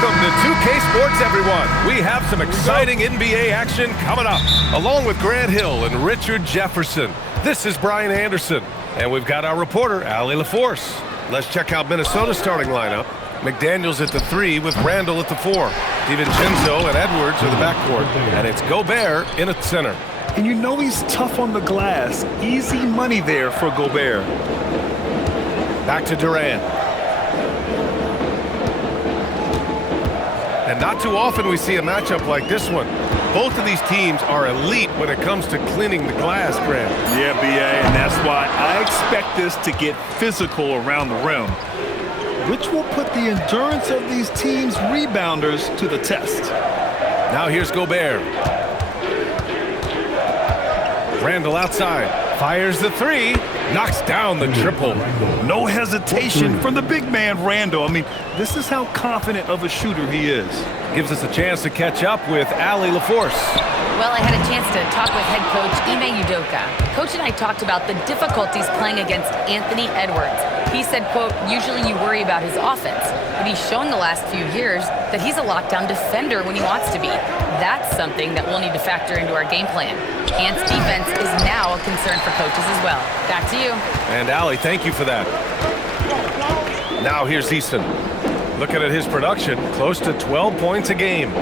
Welcome to 2K Sports, everyone. We have some exciting NBA action coming up, along with Grant Hill and Richard Jefferson. This is Brian Anderson, and we've got our reporter, Allie LaForce. Let's check out Minnesota's starting lineup. McDaniels at the 3 with Randall at the 4. DiVincenzo and Edwards are the backcourt, and it's Gobert in at center. And you know he's tough on the glass. Easy money there for Gobert. Back to Durant. And not too often we see a matchup like this one. Both of these teams are elite when it comes to cleaning the glass, Grant. Yeah, B.A., and that's why I expect this to get physical around the rim, which will put the endurance of these teams' rebounders to the test. Now here's Gobert. Randall outside. Fires the 3. Knocks down the triple. No hesitation from the big man, Randall. I mean, this is how confident of a shooter he is. Gives us a chance to catch up with Allie LaForce. Well, I had a chance to talk with head coach Ime Udoka. Coach and I talked about the difficulties playing against Anthony Edwards. He said, quote, usually you worry about his offense, but he's shown the last few years that he's a lockdown defender when he wants to be. That's something that we'll need to factor into our game plan. Ant's defense is now a concern for coaches as well. Back to you. And Allie, thank you for that. Now here's Easton. Looking at his production, close to 12 points a game.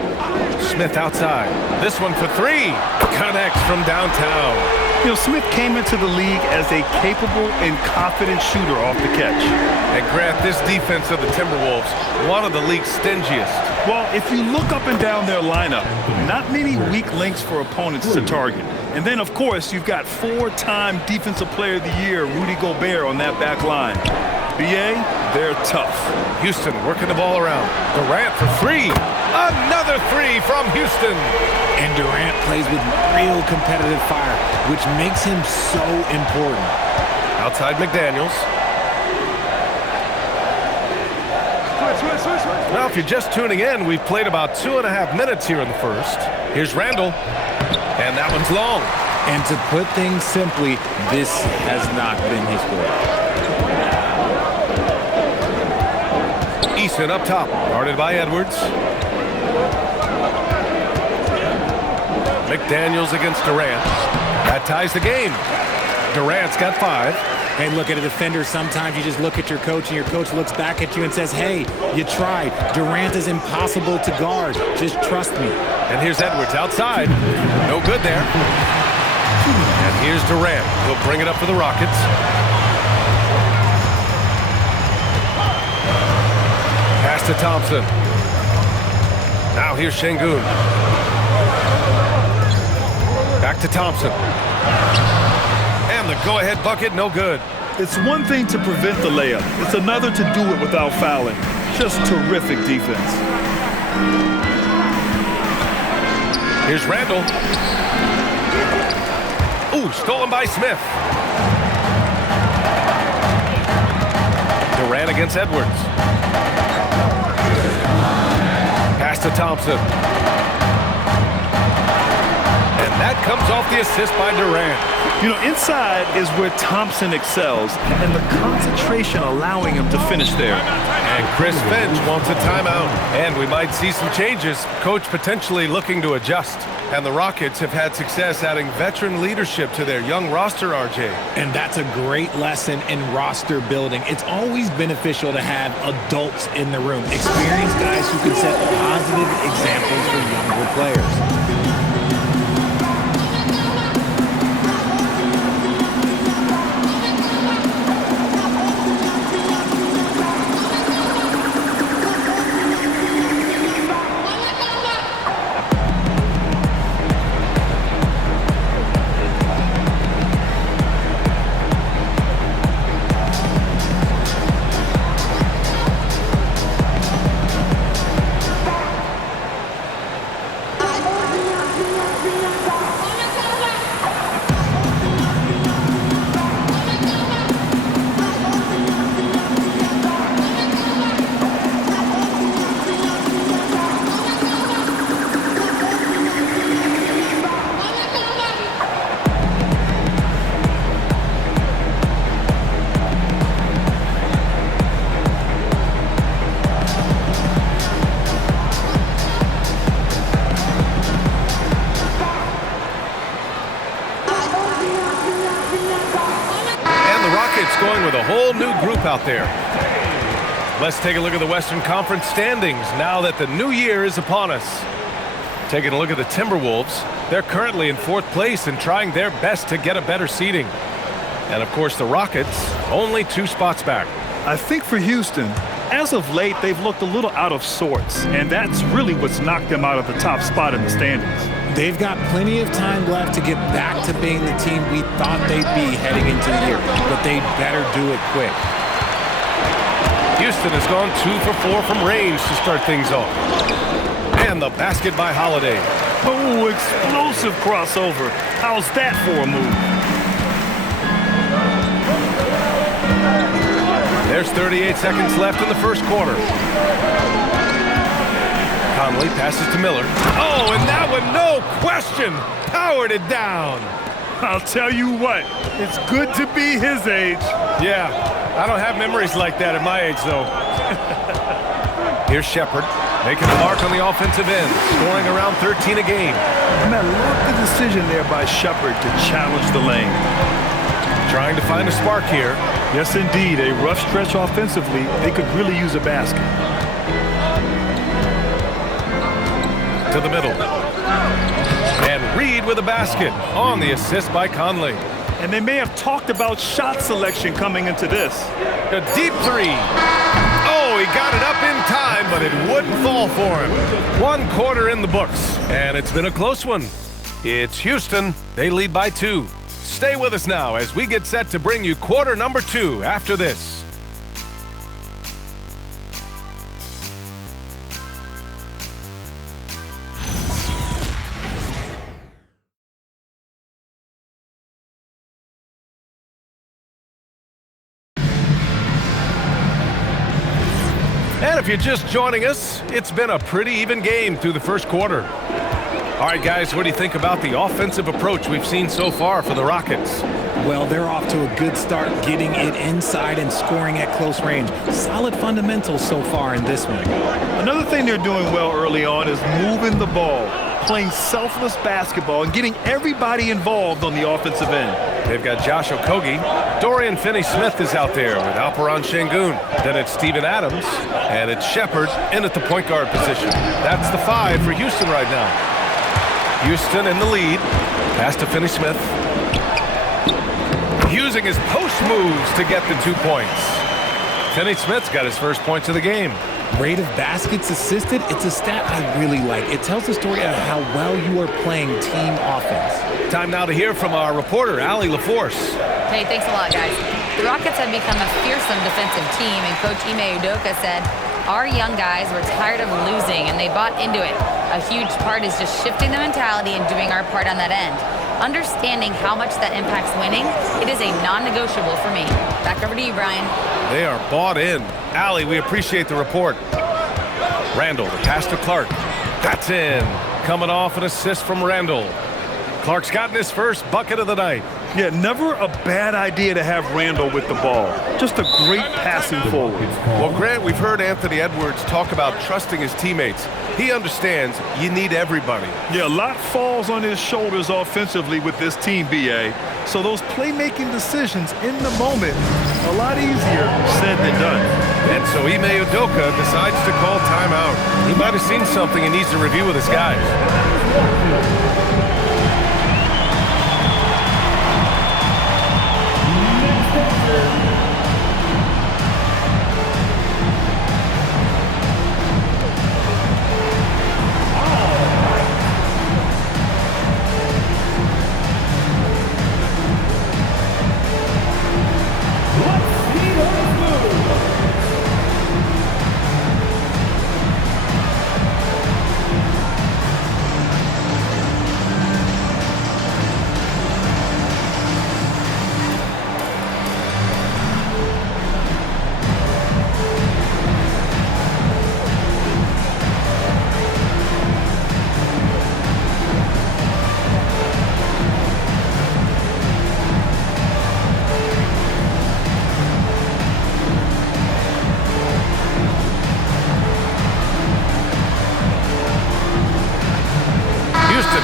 Smith outside. This one for 3. Connects from downtown. You know, Smith came into the league as a capable and confident shooter off the catch. And Grant, this defense of the Timberwolves, one of the league's stingiest. Well, if you look up and down their lineup, not many weak links for opponents to target. And then, of course, you've got 4-time Defensive Player of the Year, Rudy Gobert, on that back line. B.A., they're tough. Houston working the ball around. Durant for 3. Another 3 from Houston. And Durant plays with real competitive fire, which makes him so important. Outside McDaniels. Now, if you're just tuning in, we've played about 2.5 minutes here in the first. Here's Randall. And that one's long. And to put things simply, this has not been his work. Easton up top, guarded by Edwards. McDaniels against Durant. That ties the game. Durant's got 5. Hey, look at a defender. Sometimes you just look at your coach, and your coach looks back at you and says, hey, you tried. Durant is impossible to guard. Just trust me. And here's Edwards outside. No good there. And here's Durant. He'll bring it up for the Rockets. Pass to Thompson. Now here's Şengün. Back to Thompson. And the go-ahead bucket, no good. It's one thing to prevent the layup. It's another to do it without fouling. Just terrific defense. Here's Randall. Ooh, stolen by Smith. Durant against Edwards. Pass to Thompson. And that comes off the assist by Durant. You know, inside is where Thompson excels, and the concentration allowing him to finish there. And Chris Finch wants a timeout. And we might see some changes. Coach potentially looking to adjust. And the Rockets have had success adding veteran leadership to their young roster, RJ. And that's a great lesson in roster building. It's always beneficial to have adults in the room, experienced guys who can set positive examples for younger players. whole new group out there. Let's take a look at the Western Conference standings now that the new year is upon us. Taking a look at the Timberwolves, they're currently in 4th place and trying their best to get a better seeding. And of course the Rockets, only 2 spots back. I think for Houston, as of late, they've looked a little out of sorts, and that's really what's knocked them out of the top spot in the standings. They've got plenty of time left to get back to being the team we thought they'd be heading into the year, but they better do it quick. Houston has gone 2 for 4 from range to start things off. And the basket by Holiday. Oh, explosive crossover. How's that for a move? There's 38 seconds left in the first quarter. Conley passes to Miller. Oh, and that one, no question, powered it down. I'll tell you what, it's good to be his age. Yeah, I don't have memories like that at my age, though. Here's Shepherd, making a mark on the offensive end, scoring around 13 a game. And I love the decision there by Shepherd to challenge the lane. Trying to find a spark here. Yes, indeed, a rough stretch offensively. They could really use a basket. To the middle. And Reed with a basket on the assist by Conley. And they may have talked about shot selection coming into this. A deep 3. Oh, he got it up in time, but it wouldn't fall for him. 1 quarter in the books, and it's been a close one. It's Houston. They lead by 2. Stay with us now as we get set to bring you quarter number 2 after this. And if you're just joining us, it's been a pretty even game through the first quarter. All right, guys, what do you think about the offensive approach we've seen so far for the Rockets? Well, they're off to a good start getting it inside and scoring at close range. Solid fundamentals so far in this one. Another thing they're doing well early on is moving the ball, playing selfless basketball, and getting everybody involved on the offensive end. They've got Josh Okogie. Dorian Finney-Smith is out there with Alperen Şengün. Then it's Steven Adams, and it's Shepherd in at the point guard position. That's the 5 for Houston right now. Houston in the lead. Pass to Finney-Smith. Using his post moves to get the 2 points. Finney-Smith's got his first points of the game. Rate of baskets assisted, it's a stat I really like. It tells the story of how well you are playing team offense. Time now to hear from our reporter, Allie LaForce. Hey, thanks a lot, guys. The Rockets have become a fearsome defensive team, and Coach Ime Udoka said, our young guys were tired of losing, and they bought into it. A huge part is just shifting the mentality and doing our part on that end. Understanding how much that impacts winning, it is a non-negotiable for me. Back over to you, Brian. They are bought in. Allie, we appreciate the report. Randall, the pass to Clark. That's in. Coming off an assist from Randall. Clark's gotten his first bucket of the night. Yeah, never a bad idea to have Randall with the ball. Just a great passing forward. Well, Grant, we've heard Anthony Edwards talk about trusting his teammates. He understands you need everybody. Yeah, a lot falls on his shoulders offensively with this team, BA. So those playmaking decisions in the moment, a lot easier said than done. And so Ime Udoka decides to call timeout. He might have seen something he needs to review with his guys.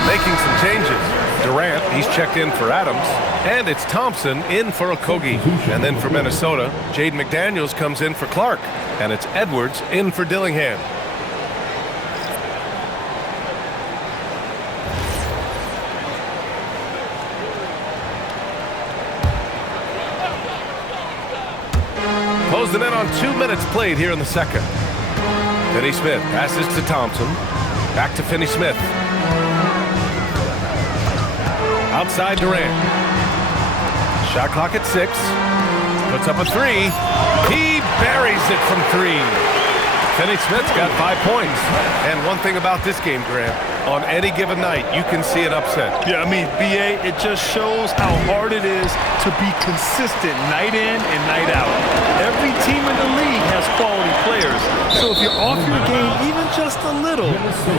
Making some changes. Durant, he's checked in for Adams. And it's Thompson in for Okogie. And then for Minnesota, Jaden McDaniels comes in for Clark. And it's Edwards in for Dillingham. Closing in on 2 minutes played here in the second. Finney Smith passes to Thompson. Back to Finney Smith. Outside Durant. Shot clock at 6. Puts up a 3. He buries it from 3. Finney Smith's got 5 points. And one thing about this game, Grant, on any given night, you can see an upset. Yeah, I mean, BA, it just shows how hard it is to be consistent night in and night out. Every team in the league has quality players. So if you're off your game even just a little,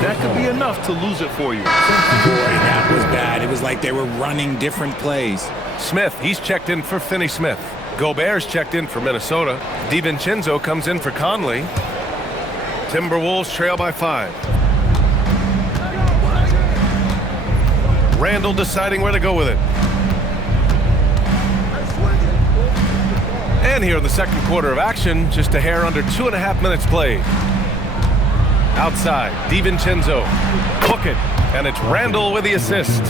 that could be enough to lose it for you. Boy, that was bad. It was like they were running different plays. Smith, he's checked in for Finney Smith. Gobert's checked in for Minnesota. DiVincenzo comes in for Conley. Timberwolves trail by 5. Randall deciding where to go with it. And here in the second quarter of action, just a hair under 2.5 minutes played. Outside, DiVincenzo. Hook it, and it's Randall with the assist.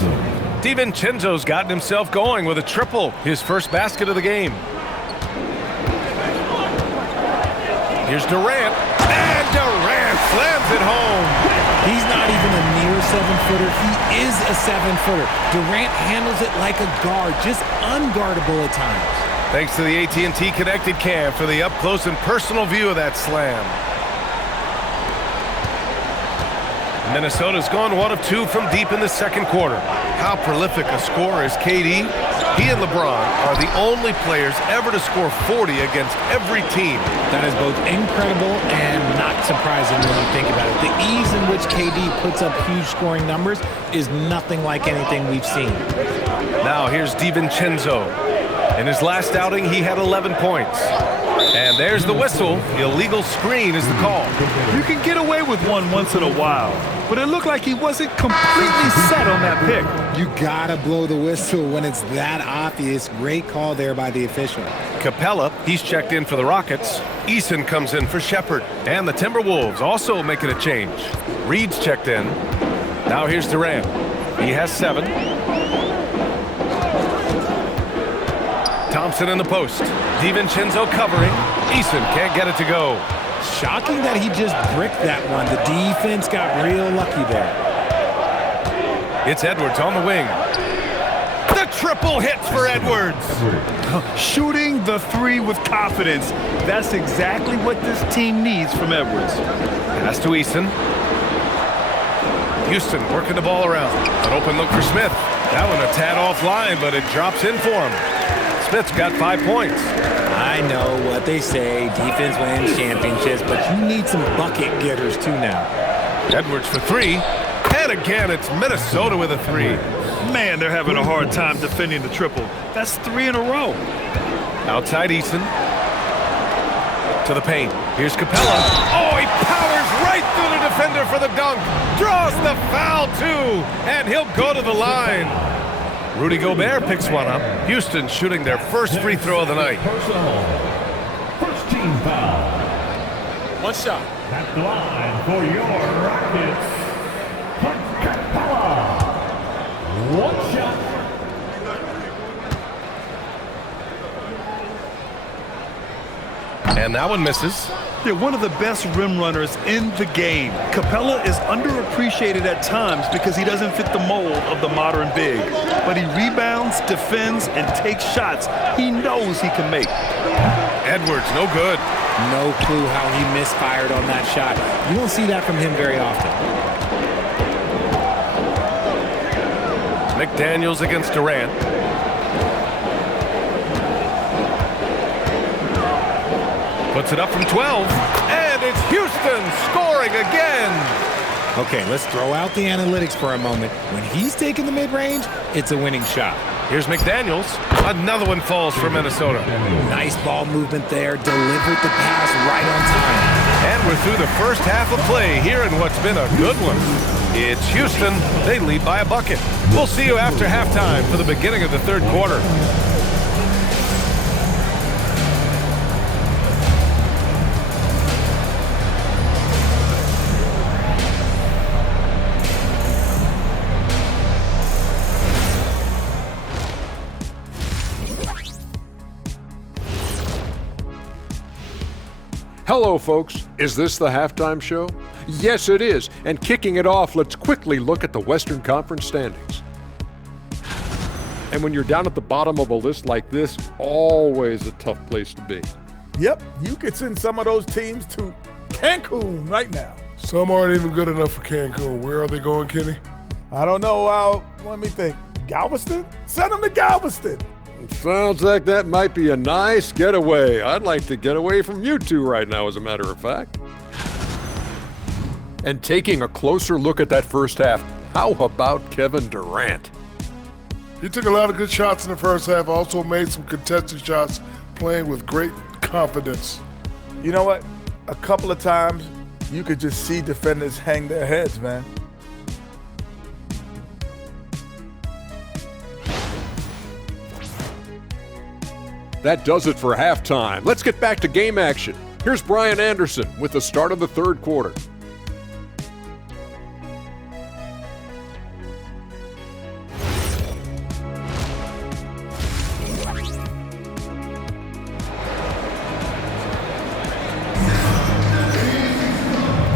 DiVincenzo's gotten himself going with a triple, his first basket of the game. Here's Durant, and Durant slams it home. He's not even a near 7-footer. He is a 7-footer. Durant handles it like a guard, just unguardable at times. Thanks to the AT&T Connected Cam for the up-close and personal view of that slam. Minnesota's gone 1 of 2 from deep in the second quarter. How prolific a scorer is KD? He and LeBron are the only players ever to score 40 against every team. That is both incredible and not surprising when you think about it. The ease in which KD puts up huge scoring numbers is nothing like anything we've seen. Now here's DiVincenzo. In his last outing, he had 11 points. And there's the whistle. Illegal screen is the call. You can get away with one once in a while, but it looked like he wasn't completely set on that pick. You gotta blow the whistle when it's that obvious. Great call there by the official. Capella, he's checked in for the Rockets. Eason comes in for Shepherd. And the Timberwolves also making a change. Reed's checked in. Now here's Durant. He has 7. Thompson in the post. DiVincenzo covering. Eason can't get it to go. Shocking that he just bricked that one. The defense got real lucky there. It's Edwards on the wing. The triple hits for Edwards. Shooting the 3 with confidence. That's exactly what this team needs from Edwards. Pass to Eason. Houston working the ball around. An open look for Smith. That one a tad offline, but it drops in for him. Smith's got 5 points. I know what they say, defense wins championships, but you need some bucket getters too now. Edwards for 3. And again, it's Minnesota with a 3. Man, they're having a hard time defending the triple. That's 3 in a row. Outside Eason. To the paint. Here's Capella. Oh, he powers right through the defender for the dunk. Draws the foul, too. And he'll go to the line. Rudy Gobert picks one up. Houston shooting their first free throw of the night. First team foul. One shot. At the line for your Rockets, Clint Capella. One shot. And that one misses. They're one of the best rim runners in the game. Capella is underappreciated at times because he doesn't fit the mold of the modern big. But he rebounds, defends, and takes shots he knows he can make. Edwards, no good. No clue how he misfired on that shot. You don't see that from him very often. McDaniels against Durant. Puts it up from 12, and it's Houston scoring again. Okay, let's throw out the analytics for a moment. When he's taking the mid-range, it's a winning shot. Here's McDaniels. Another one falls for Minnesota. Nice ball movement there. Delivered the pass right on time. And we're through the first half of play here in what's been a good one. It's Houston. They lead by a bucket. We'll see you after halftime for the beginning of the third quarter. Hello, folks. Is this the halftime show? Yes, it is. And kicking it off, let's quickly look at the Western Conference standings. And when you're down at the bottom of a list like this, always a tough place to be. Yep, you could send some of those teams to Cancun right now. Some aren't even good enough for Cancun. Where are they going, Kenny? I don't know. Let me think. Galveston? Send them to Galveston. Sounds like that might be a nice getaway. I'd like to get away from you two right now, as a matter of fact. And taking a closer look at that first half, how about Kevin Durant? He took a lot of good shots in the first half, also made some contested shots, playing with great confidence. You know what? A couple of times, you could just see defenders hang their heads, man. That does it for halftime. Let's get back to game action. Here's Brian Anderson with the start of the third quarter.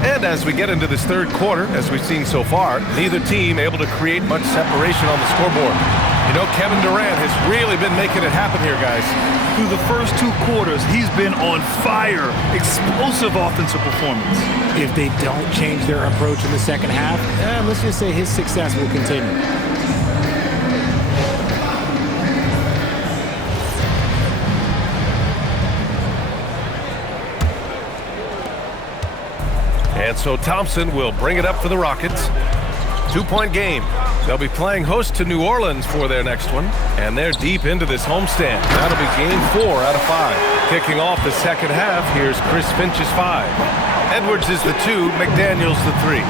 And as we get into this third quarter, as we've seen so far, neither team able to create much separation on the scoreboard. You know, Kevin Durant has really been making it happen here, guys. Through the first two quarters, he's been on fire. Explosive offensive performance. If they don't change their approach in the second half, let's just say his success will continue. And so Thompson will bring it up for the Rockets. 2-point game. They'll be playing host to New Orleans for their next one, and they're deep into this homestand. That'll be game 4 out of 5. Kicking off the second half, here's Chris Finch's 5. Edwards is the 2, McDaniels the 3.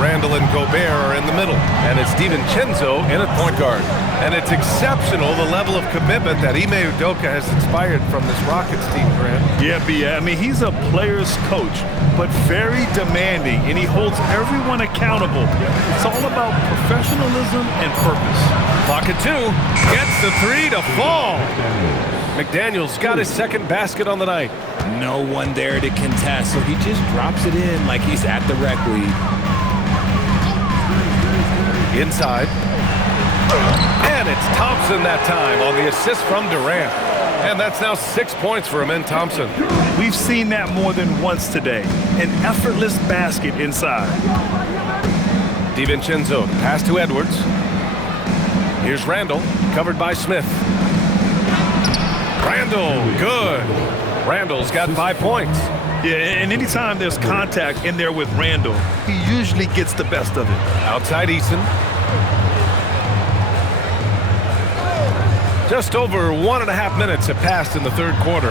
Randall and Gobert are in the middle, and it's DiVincenzo in at point guard. And it's exceptional the level of commitment that Ime Udoka has inspired from this Rockets team, Grant. Yeah, I mean, he's a player's coach, but very demanding, and he holds everyone accountable. It's all about professionalism and purpose. Clock at 2, gets the 3 to fall. McDaniels got his second basket on the night. No one there to contest, so he just drops it in like he's at the rec league. Inside. And it's Thompson that time on the assist from Durant. And that's now 6 points for Amen Thompson. We've seen that more than once today. An effortless basket inside. DiVincenzo, pass to Edwards. Here's Randall, covered by Smith. Randall, good. Randall's got 5 points. Yeah, and anytime there's contact in there with Randall, he usually gets the best of it. Outside Eason. Just over 1.5 minutes have passed in the third quarter.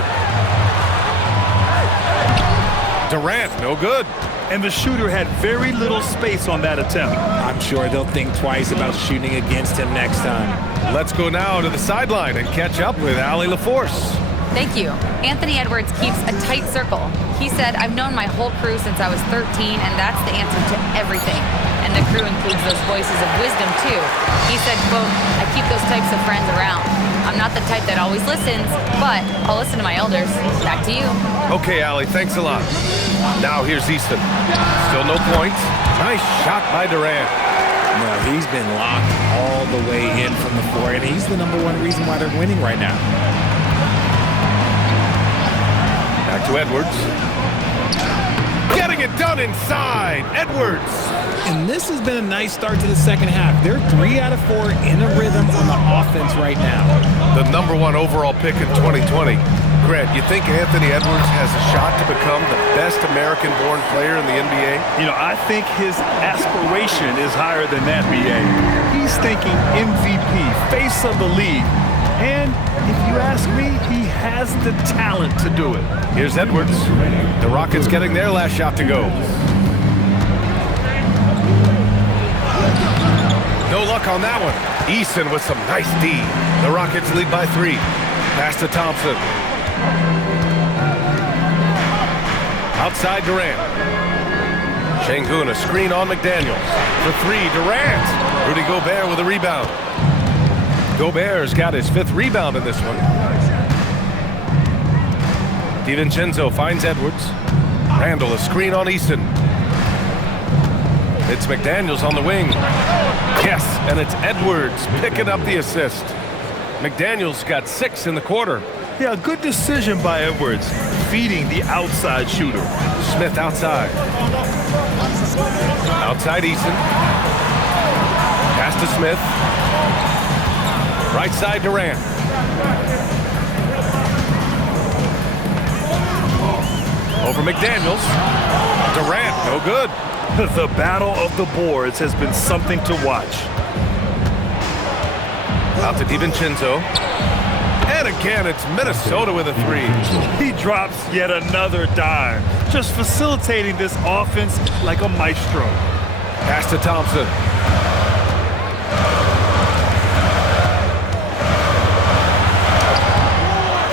Durant, no good. And the shooter had very little space on that attempt. I'm sure they'll think twice about shooting against him next time. Let's go now to the sideline and catch up with Allie LaForce. Thank you. Anthony Edwards keeps a tight circle. He said, I've known my whole crew since I was 13, and that's the answer to everything. And the crew includes those voices of wisdom, too. He said, quote, I keep those types of friends around. I'm not the type that always listens, but I'll listen to my elders. Back to you. Okay, Allie, thanks a lot. Now here's Easton. Still no points. Nice shot by Durant. No, he's been locked all the way in from the floor, and he's the #1 reason why they're winning right now. Back to Edwards. Getting it done inside. Edwards. And this has been a nice start to the second half. They're 3 out of 4 in a rhythm on the offense right now. The #1 overall pick in 2020. Grant, you think Anthony Edwards has a shot to become the best American-born player in the NBA? You know, I think his aspiration is higher than that, BA. He's thinking MVP, face of the league. And if you ask me, he has the talent to do it. Here's Edwards. The Rockets getting their last shot to go. No luck on that one. Eason with some nice D. The Rockets lead by 3. Pass to Thompson. Outside Durant. Şengün, a screen on McDaniels. For 3, Durant. Rudy Gobert with a rebound. Gobert's got his 5th rebound in this one. DiVincenzo finds Edwards. Randall, a screen on Eason. It's McDaniels on the wing. Yes, and it's Edwards picking up the assist. McDaniels got 6 in the quarter. Yeah, good decision by Edwards, feeding the outside shooter. Smith outside. Outside Eason. Pass to Smith. Right side Durant. Over McDaniels. Durant, no good. The battle of the boards has been something to watch. Out to DiVincenzo. And again, it's Minnesota with a 3. He drops yet another dime, just facilitating this offense like a maestro. Pass to Thompson.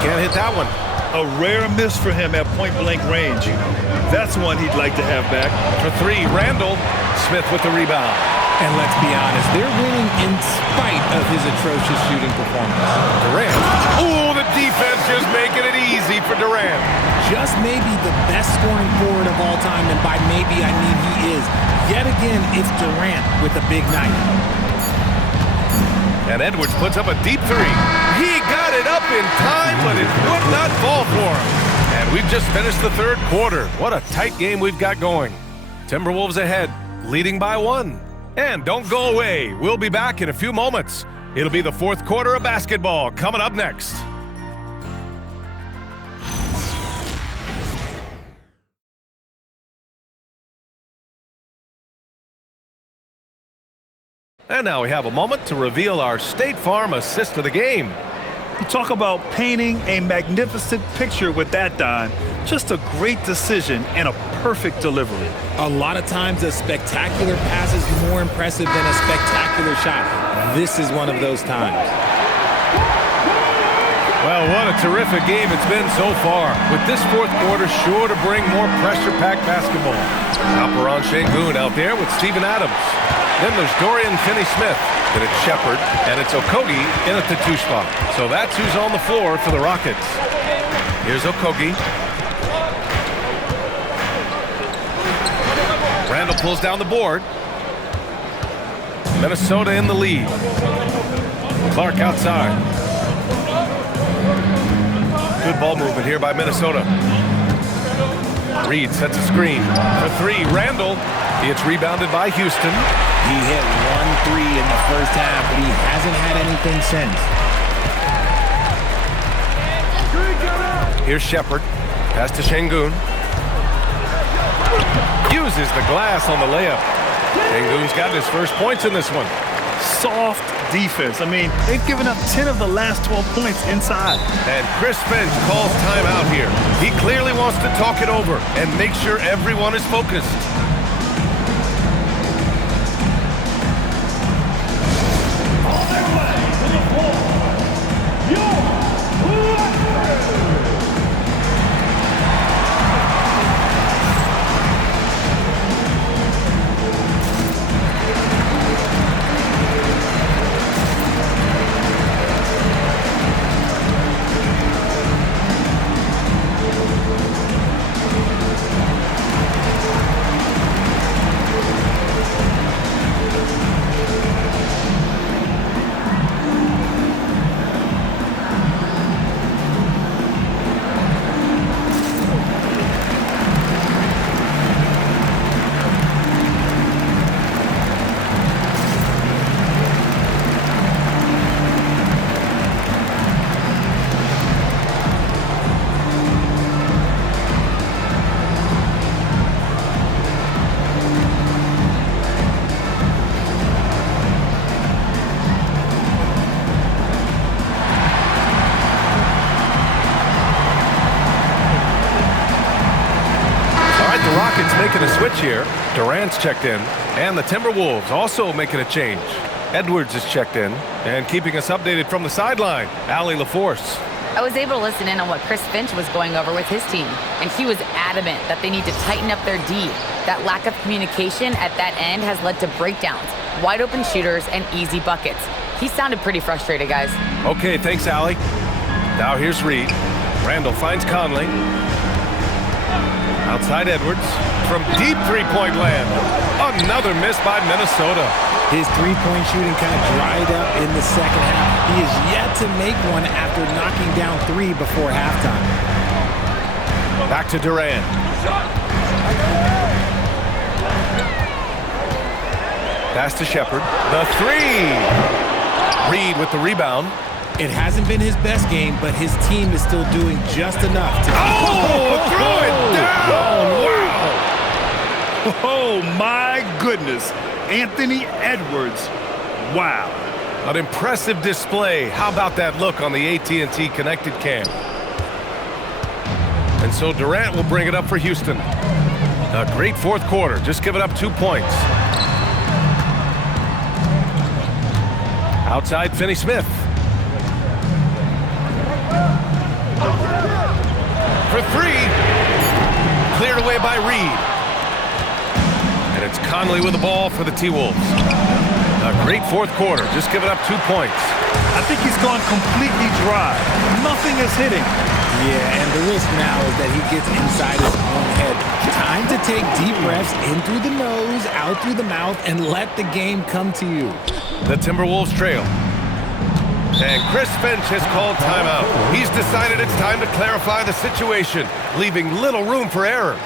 Can't hit that one. A rare miss for him at point-blank range. That's one he'd like to have back. For 3, Randall. Smith with the rebound. And let's be honest, they're winning in spite of his atrocious shooting performance. Durant. Ooh, the defense just making it easy for Durant. Just maybe the best scoring forward of all time, and by maybe I mean he is. Yet again, it's Durant with a big night. And Edwards puts up a deep 3. He got it up in time, but it would not fall for him. And we've just finished the 3rd quarter. What a tight game we've got going. Timberwolves ahead, leading by 1. And don't go away. We'll be back in a few moments. It'll be the 4th quarter of basketball coming up next. And now we have a moment to reveal our State Farm assist of the game. You talk about painting a magnificent picture with that dime. Just a great decision and a perfect delivery. A lot of times a spectacular pass is more impressive than a spectacular shot. This is one of those times. Well, what a terrific game it's been so far. With this 4th quarter sure to bring more pressure-packed basketball. Alperen Şengün out there with Steven Adams. Then there's Dorian Finney-Smith. Then it's Shepard, and it's Okogie in at the 2 spot. So that's who's on the floor for the Rockets. Here's Okogie. Randall pulls down the board. Minnesota in the lead. Clark outside. Good ball movement here by Minnesota. Reed sets a screen. For 3, Randall. It's rebounded by Houston. He hit 1 3 in the first half, but he hasn't had anything since. Here's Shepard. Pass to Şengün. Uses the glass on the layup. Şengün's got his first points in this one. Soft defense. I mean, they've given up 10 of the last 12 points inside. And Chris Finch calls timeout here. He clearly wants to talk it over and make sure everyone is focused. Making a switch here. Durant's checked in, and the Timberwolves also making a change. Edwards is checked in. And keeping us updated from the sideline, Allie LaForce. I was able to listen in on what Chris Finch was going over with his team, and he was adamant that they need to tighten up their D. That lack of communication at that end has led to breakdowns, wide open shooters, and easy buckets. He sounded pretty frustrated, guys. Okay, thanks, Allie. Now here's Reed. Randall finds Conley. Outside Edwards. From deep three-point land. Another miss by Minnesota. His three-point shooting kind of dried up in the second half. He is yet to make one after knocking down 3 before halftime. Back to Durant. Pass to Shepherd. The three. Reed with the rebound. It hasn't been his best game, but his team is still doing just enough to... Throw it down! Wow! Oh, my goodness. Anthony Edwards. Wow. An impressive display. How about that look on the AT&T connected cam? And so Durant will bring it up for Houston. A great fourth quarter. Just giving up 2 points. Outside, Finney-Smith. For three. Cleared away by Reed. And it's Conley with the ball for the T-Wolves. A great fourth quarter, just giving up 2 points. I think he's gone completely dry. Nothing is hitting. Yeah, and the risk now is that he gets inside his own head. Time to take deep breaths in through the nose, out through the mouth, and let the game come to you. The Timberwolves trail. And Chris Finch has called timeout. He's decided it's time to clarify the situation, leaving little room for error.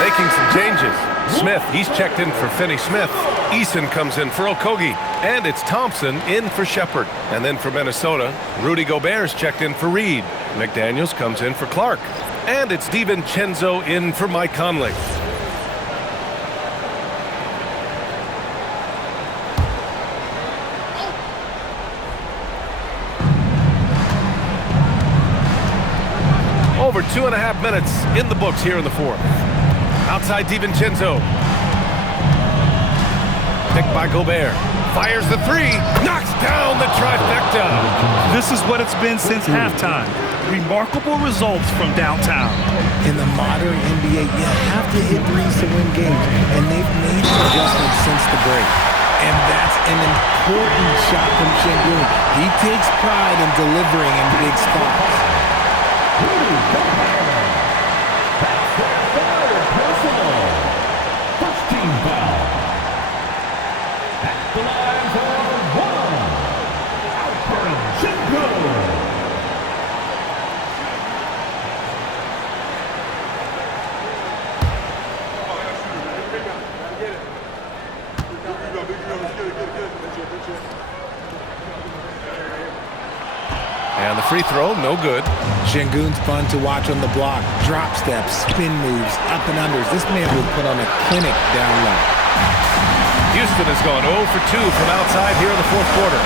Making some changes. Smith, he's checked in for Finney-Smith. Eason comes in for Okogie. And it's Thompson in for Shepherd. And then for Minnesota, Rudy Gobert's checked in for Reed. McDaniels comes in for Clark. And it's DiVincenzo in for Mike Conley. Over 2.5 minutes in the books here in the fourth. Outside DiVincenzo. Picked by Gobert. Fires the three. Knocks down the trifecta. This is what it's been since halftime. Remarkable results from downtown. In the modern NBA, you have to hit threes to win games, and they've made adjustments since the break. And that's an important shot from Sengun. He takes pride in delivering in big spots. And the free throw, no good. Sengun's fun to watch on the block. Drop steps, spin moves, up and unders. This man will put on a clinic down low. Houston has gone 0 for 2 from outside here in the fourth quarter.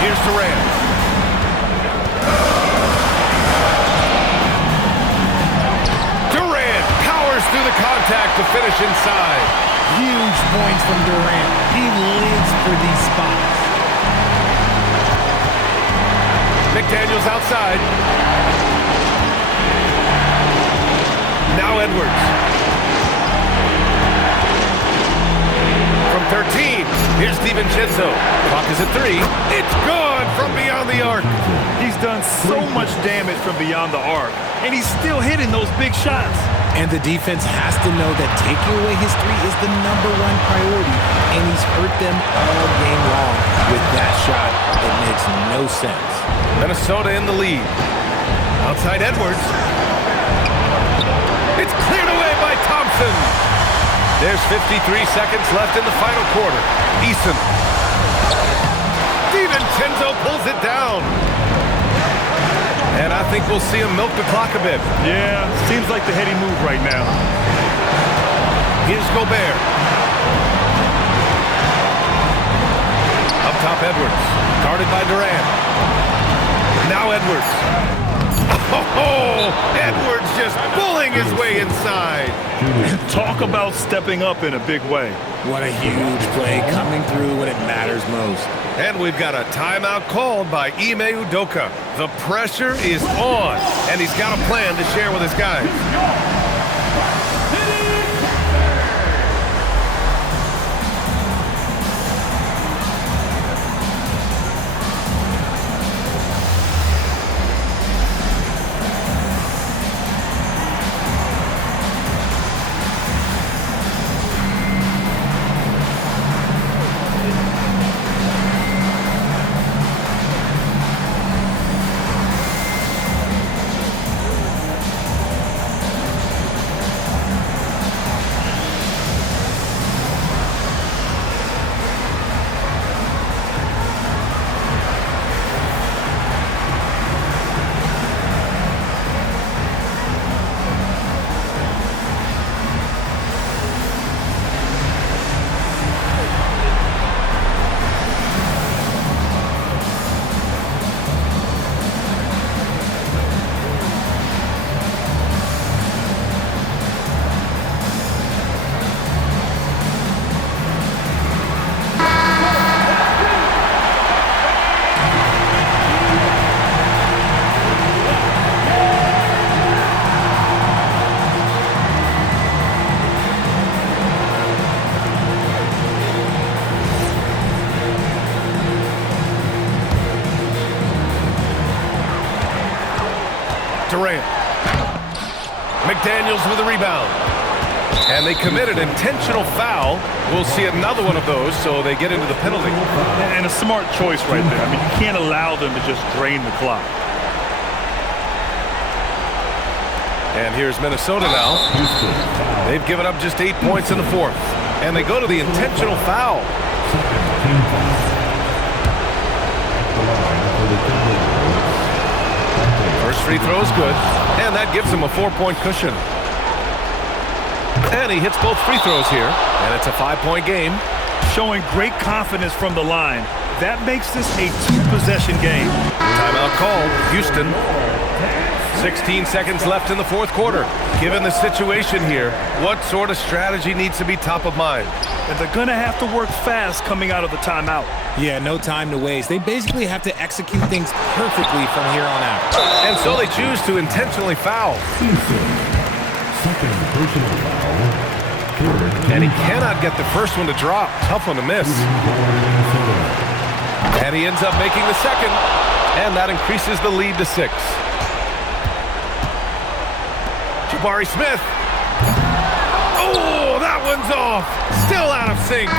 Here's Durant. Durant powers through the contact to finish inside. Huge points from Durant. He lives for these spots. McDaniels outside. Now Edwards. From 13, here's DiVincenzo. Clock is at 3. It's gone from beyond the arc. He's done so much damage from beyond the arc, and he's still hitting those big shots. And the defense has to know that taking away his three is the #1 priority, and he's hurt them all game long. With that shot, it makes no sense. Minnesota in the lead. Outside Edwards. It's cleared away by Thompson. There's 53 seconds left in the final quarter. Eason. DiVincenzo pulls it down. And I think we'll see him milk the clock a bit. Yeah, seems like the heady move right now. Here's Gobert. Up top, Edwards. Guarded by Durant. Now Edwards. Oh, Edwards just pulling his way inside. Talk about stepping up in a big way. What a huge play coming through when it matters most. And we've got a timeout called by Ime Udoka. The pressure is on, and he's got a plan to share with his guys. Durant. McDaniels with a rebound. And they committed intentional foul. We'll see another one of those, so they get into the penalty. And a smart choice right there. I mean, you can't allow them to just drain the clock. And here's Minnesota now. They've given up just 8 points in the fourth. And they go to the intentional foul. First free throw is good, and that gives him a 4-point cushion. And he hits both free throws here, and it's a 5-point game. Showing great confidence from the line. That makes this a 2-possession game. Timeout called. Houston. 16 seconds left in the fourth quarter. Given the situation here, what sort of strategy needs to be top of mind? And they're going to have to work fast coming out of the timeout. Yeah, no time to waste. They basically have to execute things perfectly from here on out. And so they choose to intentionally foul. Second personal foul. And he cannot get the first one to drop. Tough one to miss. And he ends up making the second. And that increases the lead to 6. Jabari Smith. Oh, that one's off. Still out of sync.